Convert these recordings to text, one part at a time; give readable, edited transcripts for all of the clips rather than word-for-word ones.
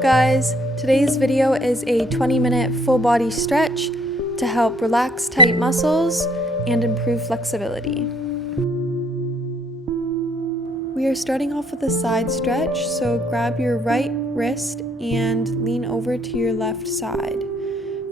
guys, today's video is a 20-minute full body stretch to help relax tight muscles and improve flexibility. We are starting off with a side stretch, so grab your right wrist and lean over to your left side.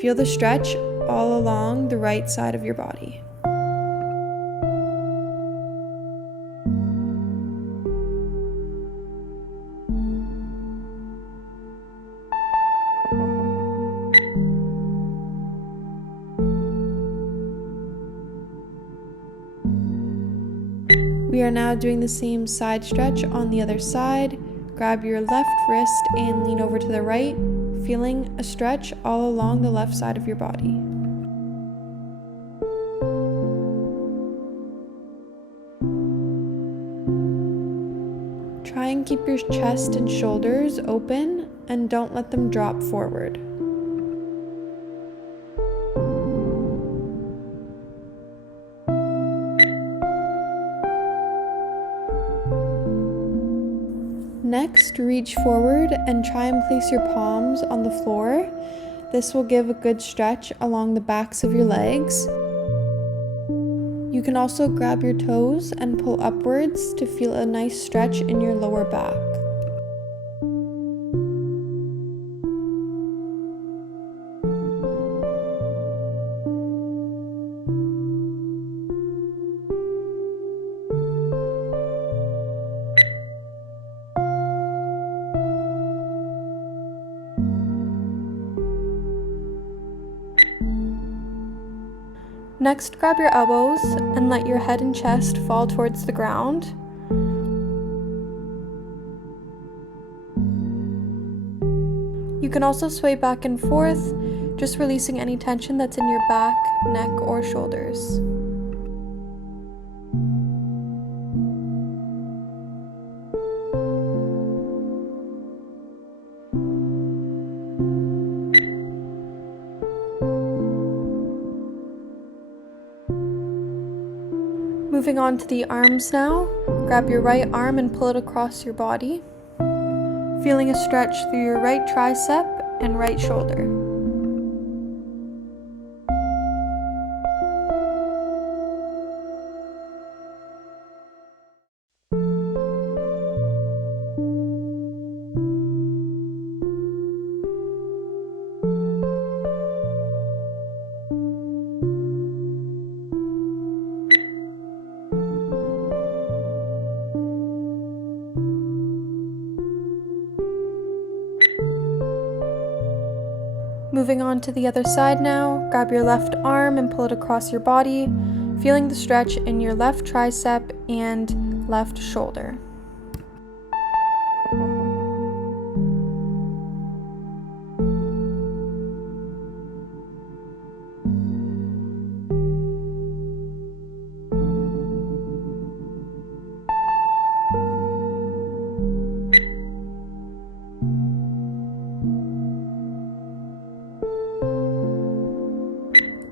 Feel the stretch all along the right side of your body. We are now doing the same side stretch on the other side. Grab your left wrist and lean over to the right, feeling a stretch all along the left side of your body. Try and keep your chest and shoulders open and don't let them drop forward. Next, reach forward and try and place your palms on the floor. This will give a good stretch along the backs of your legs. You can also grab your toes and pull upwards to feel a nice stretch in your lower back. Next, grab your elbows and let your head and chest fall towards the ground. You can also sway back and forth, just releasing any tension that's in your back, neck, or shoulders. Moving on to the arms now, grab your right arm and pull it across your body, feeling a stretch through your right tricep and right shoulder. Moving on to the other side now, grab your left arm and pull it across your body, feeling the stretch in your left tricep and left shoulder.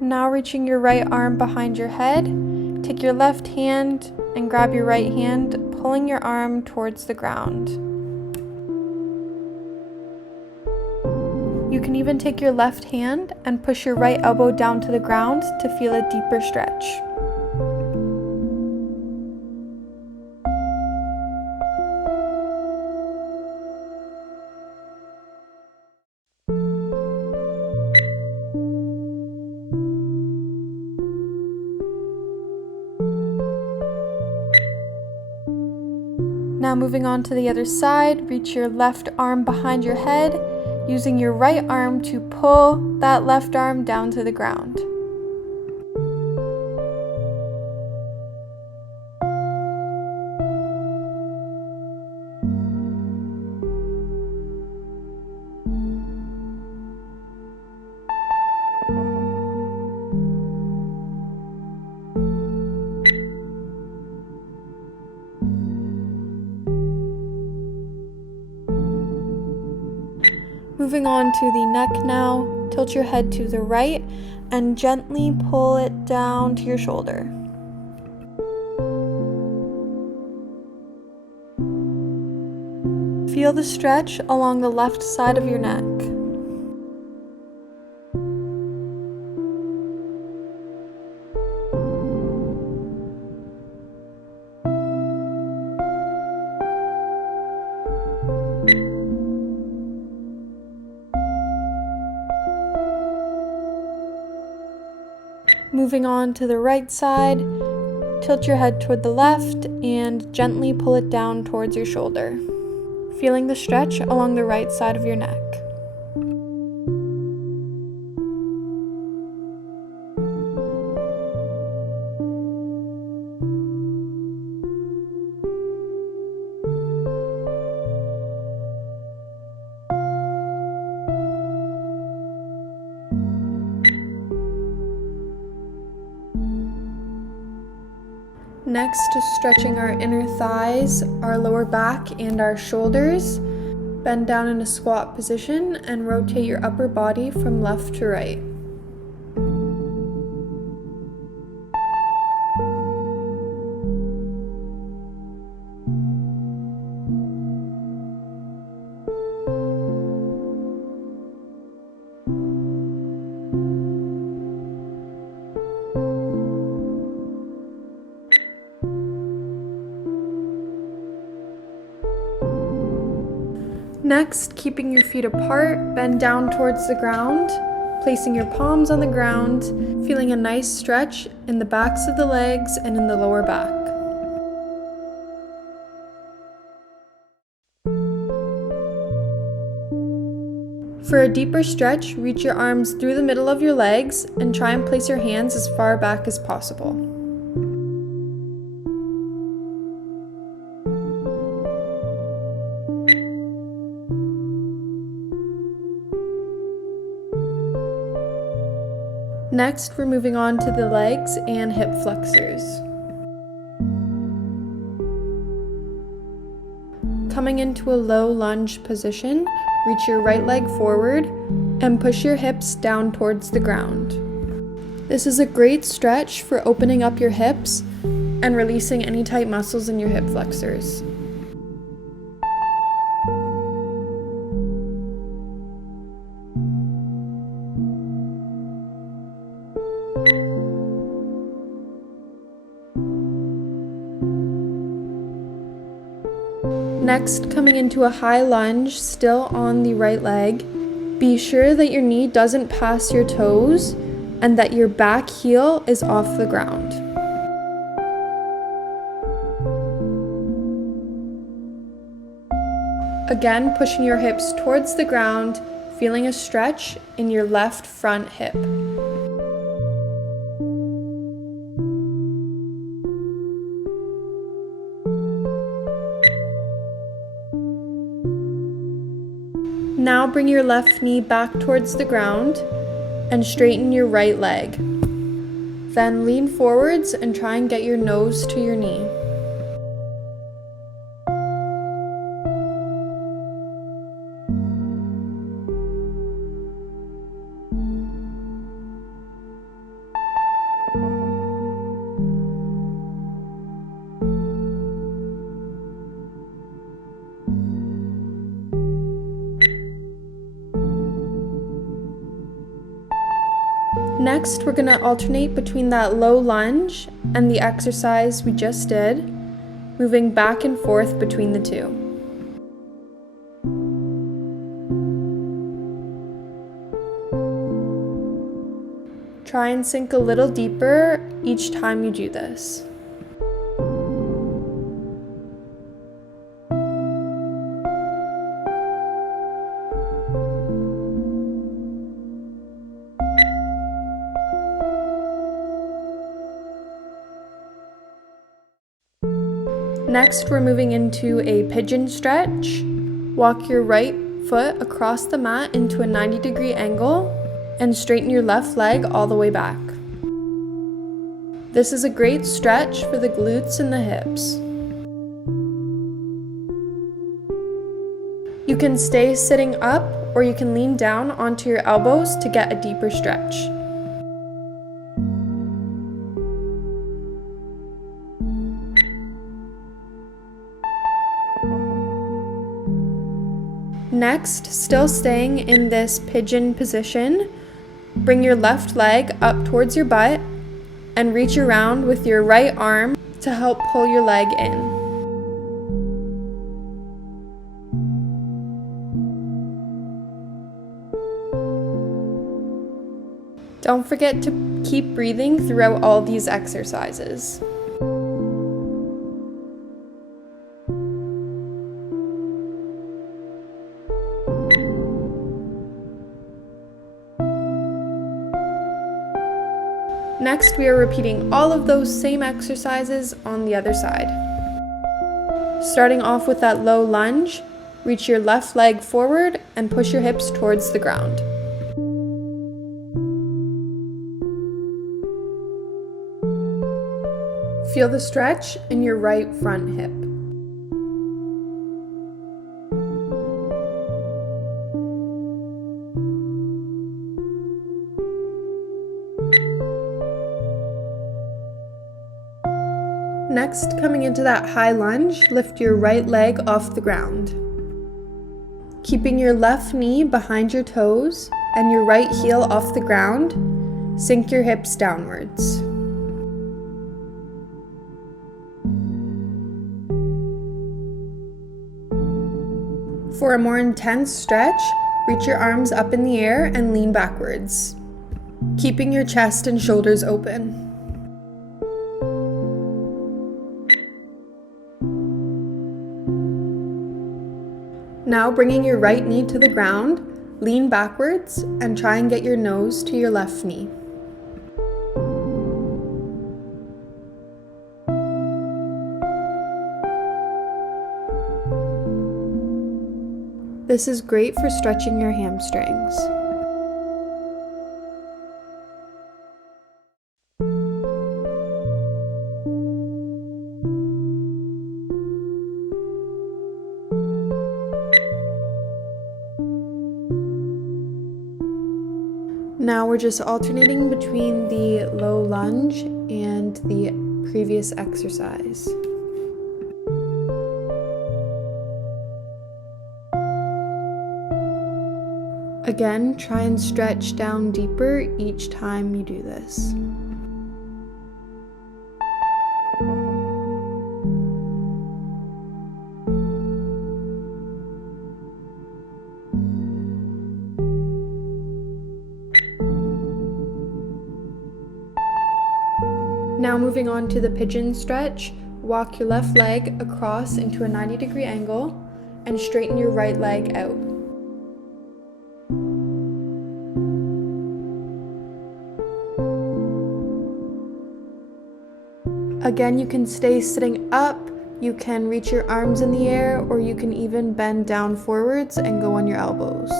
Now reaching your right arm behind your head, take your left hand and grab your right hand, pulling your arm towards the ground. You can even take your left hand and push your right elbow down to the ground to feel a deeper stretch. Now moving on to the other side, reach your left arm behind your head, using your right arm to pull that left arm down to the ground. Moving on to the neck now, tilt your head to the right and gently pull it down to your shoulder. Feel the stretch along the left side of your neck. Moving on to the right side, tilt your head toward the left and gently pull it down towards your shoulder. Feeling the stretch along the right side of your neck. Next, stretching our inner thighs, our lower back, and our shoulders. Bend down in a squat position and rotate your upper body from left to right. Next, keeping your feet apart, bend down towards the ground, placing your palms on the ground, feeling a nice stretch in the backs of the legs and in the lower back. For a deeper stretch, reach your arms through the middle of your legs and try and place your hands as far back as possible. Next, we're moving on to the legs and hip flexors. Coming into a low lunge position, reach your right leg forward and push your hips down towards the ground. This is a great stretch for opening up your hips and releasing any tight muscles in your hip flexors. Next, coming into a high lunge, still on the right leg. Be sure that your knee doesn't pass your toes and that your back heel is off the ground. Again, pushing your hips towards the ground, feeling a stretch in your left front hip. Now bring your left knee back towards the ground and straighten your right leg. Then lean forwards and try and get your nose to your knee. Next, we're going to alternate between that low lunge and the exercise we just did, moving back and forth between the two. Try and sink a little deeper each time you do this. Next, we're moving into a pigeon stretch. Walk your right foot across the mat into a 90-degree angle and straighten your left leg all the way back. This is a great stretch for the glutes and the hips. You can stay sitting up or you can lean down onto your elbows to get a deeper stretch. Next, still staying in this pigeon position, bring your left leg up towards your butt and reach around with your right arm to help pull your leg in. Don't forget to keep breathing throughout all these exercises. Next, we are repeating all of those same exercises on the other side. Starting off with that low lunge, reach your left leg forward and push your hips towards the ground. Feel the stretch in your right front hip. Next, coming into that high lunge, lift your right leg off the ground. Keeping your left knee behind your toes and your right heel off the ground, sink your hips downwards. For a more intense stretch, reach your arms up in the air and lean backwards, keeping your chest and shoulders open. Now bringing your right knee to the ground, lean backwards and try and get your nose to your left knee. This is great for stretching your hamstrings. Now we're just alternating between the low lunge and the previous exercise. Again, try and stretch down deeper each time you do this. Now moving on to the pigeon stretch, walk your left leg across into a 90-degree angle and straighten your right leg out. Again, you can stay sitting up, you can reach your arms in the air, or you can even bend down forwards and go on your elbows.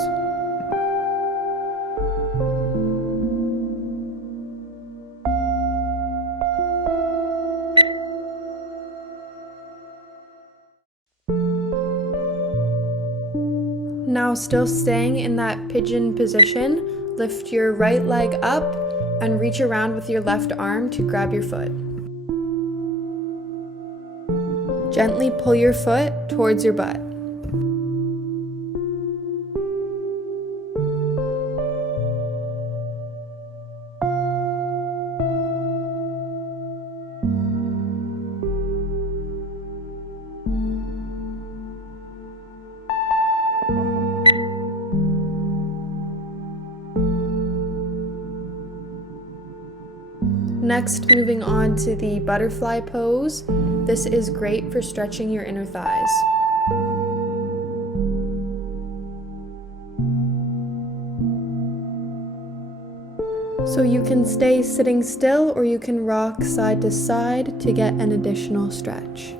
Now still staying in that pigeon position, lift your right leg up and reach around with your left arm to grab your foot. Gently pull your foot towards your butt. Next, moving on to the butterfly pose. This is great for stretching your inner thighs. So you can stay sitting still or you can rock side to side to get an additional stretch.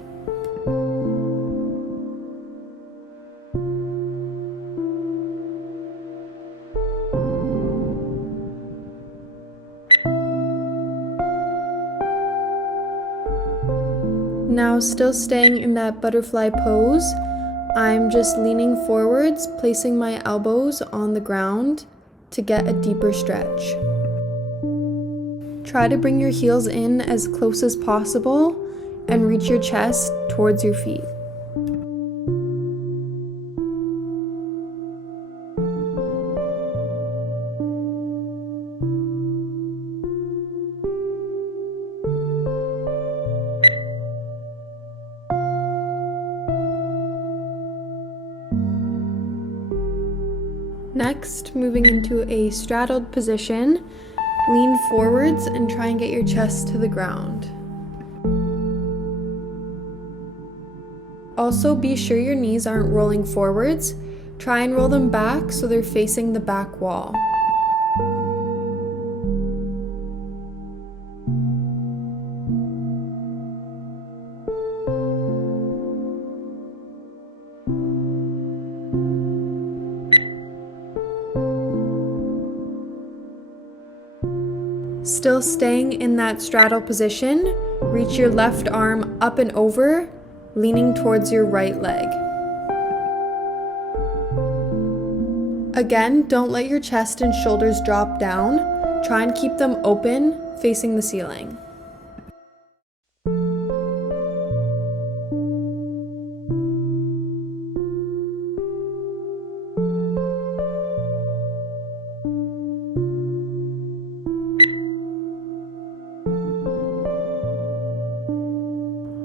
Now, still staying in that butterfly pose, I'm just leaning forwards, placing my elbows on the ground to get a deeper stretch. Try to bring your heels in as close as possible and reach your chest towards your feet. Next, moving into a straddled position, lean forwards and try and get your chest to the ground. Also, be sure your knees aren't rolling forwards. Try and roll them back so they're facing the back wall. Still staying in that straddle position, reach your left arm up and over, leaning towards your right leg. Again, don't let your chest and shoulders drop down. Try and keep them open, facing the ceiling.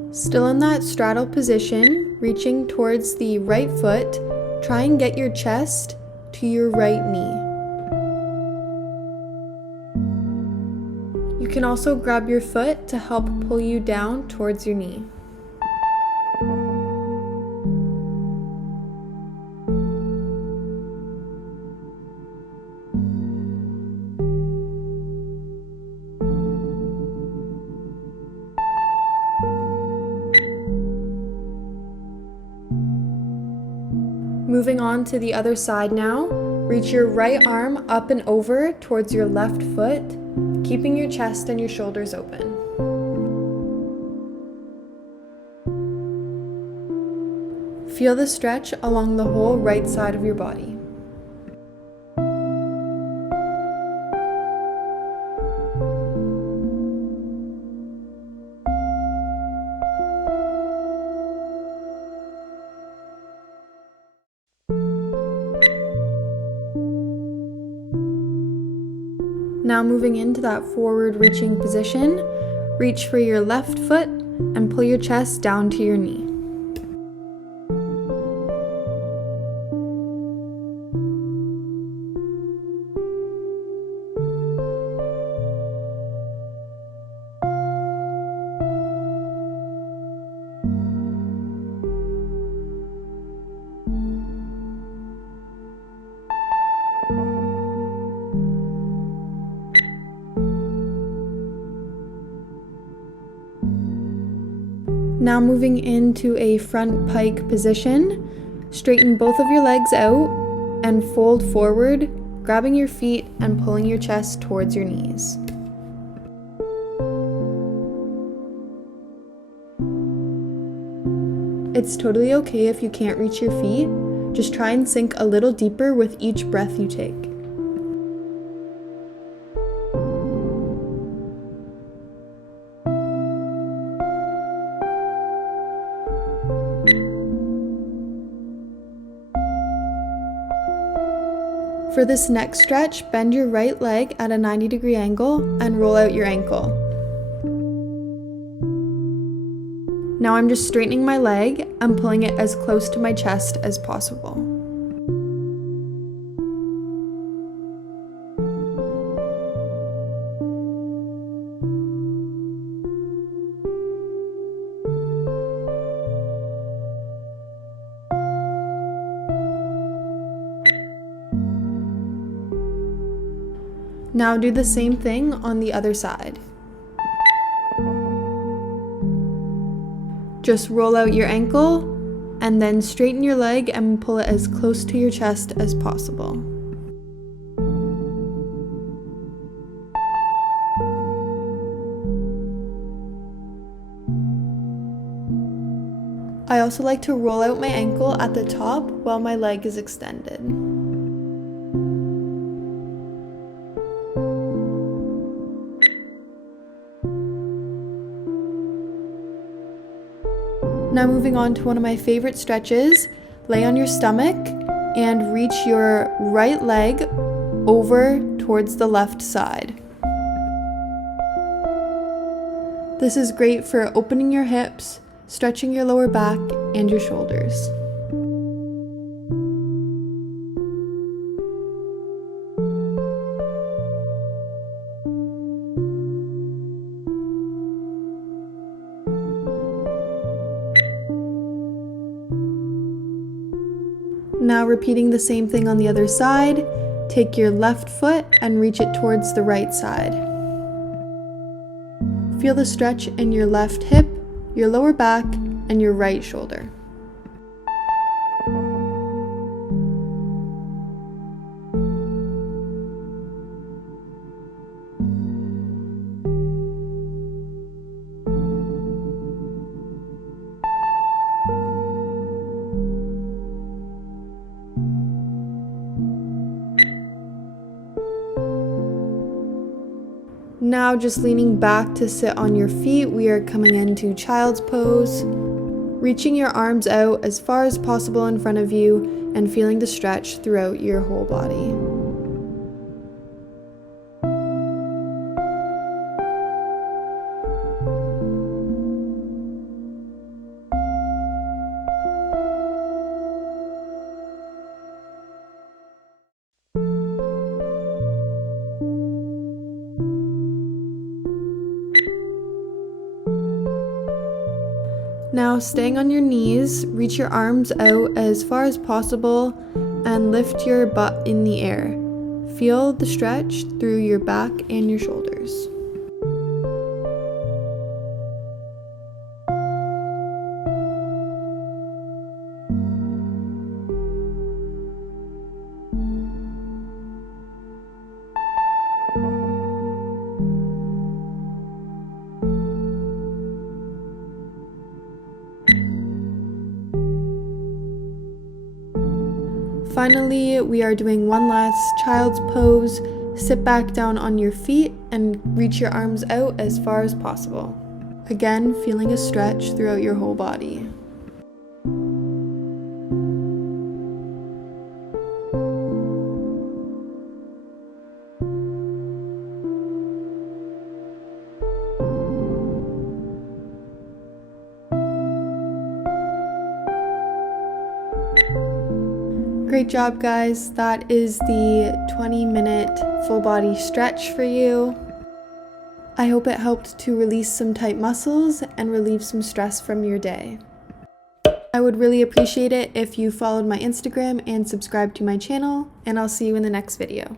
Still in that straddle position, reaching towards the right foot, try and get your chest to your right knee. You can also grab your foot to help pull you down towards your knee. Moving on to the other side now, reach your right arm up and over towards your left foot, keeping your chest and your shoulders open. Feel the stretch along the whole right side of your body. Now moving into that forward reaching position, reach for your left foot and pull your chest down to your knee. Now moving into a front pike position, straighten both of your legs out and fold forward, grabbing your feet and pulling your chest towards your knees. It's totally okay if you can't reach your feet, just try and sink a little deeper with each breath you take. For this next stretch, bend your right leg at a 90-degree angle and roll out your ankle. Now I'm just straightening my leg and pulling it as close to my chest as possible. Now do the same thing on the other side. Just roll out your ankle and then straighten your leg and pull it as close to your chest as possible. I also like to roll out my ankle at the top while my leg is extended. Now moving on to one of my favorite stretches, lay on your stomach and reach your right leg over towards the left side. This is great for opening your hips, stretching your lower back and your shoulders. Now repeating the same thing on the other side, take your left foot and reach it towards the right side. Feel the stretch in your left hip, your lower back, and your right shoulder. Now just leaning back to sit on your feet, we are coming into child's pose. Reaching your arms out as far as possible in front of you and feeling the stretch throughout your whole body. Now staying on your knees, reach your arms out as far as possible and lift your butt in the air. Feel the stretch through your back and your shoulders. Finally, we are doing one last child's pose. Sit back down on your feet and reach your arms out as far as possible. Again, feeling a stretch throughout your whole body. Great job, guys. That is the 20-minute full body stretch for you. I hope it helped to release some tight muscles and relieve some stress from your day. I would really appreciate it if you followed my Instagram and subscribed to my channel, and I'll see you in the next video.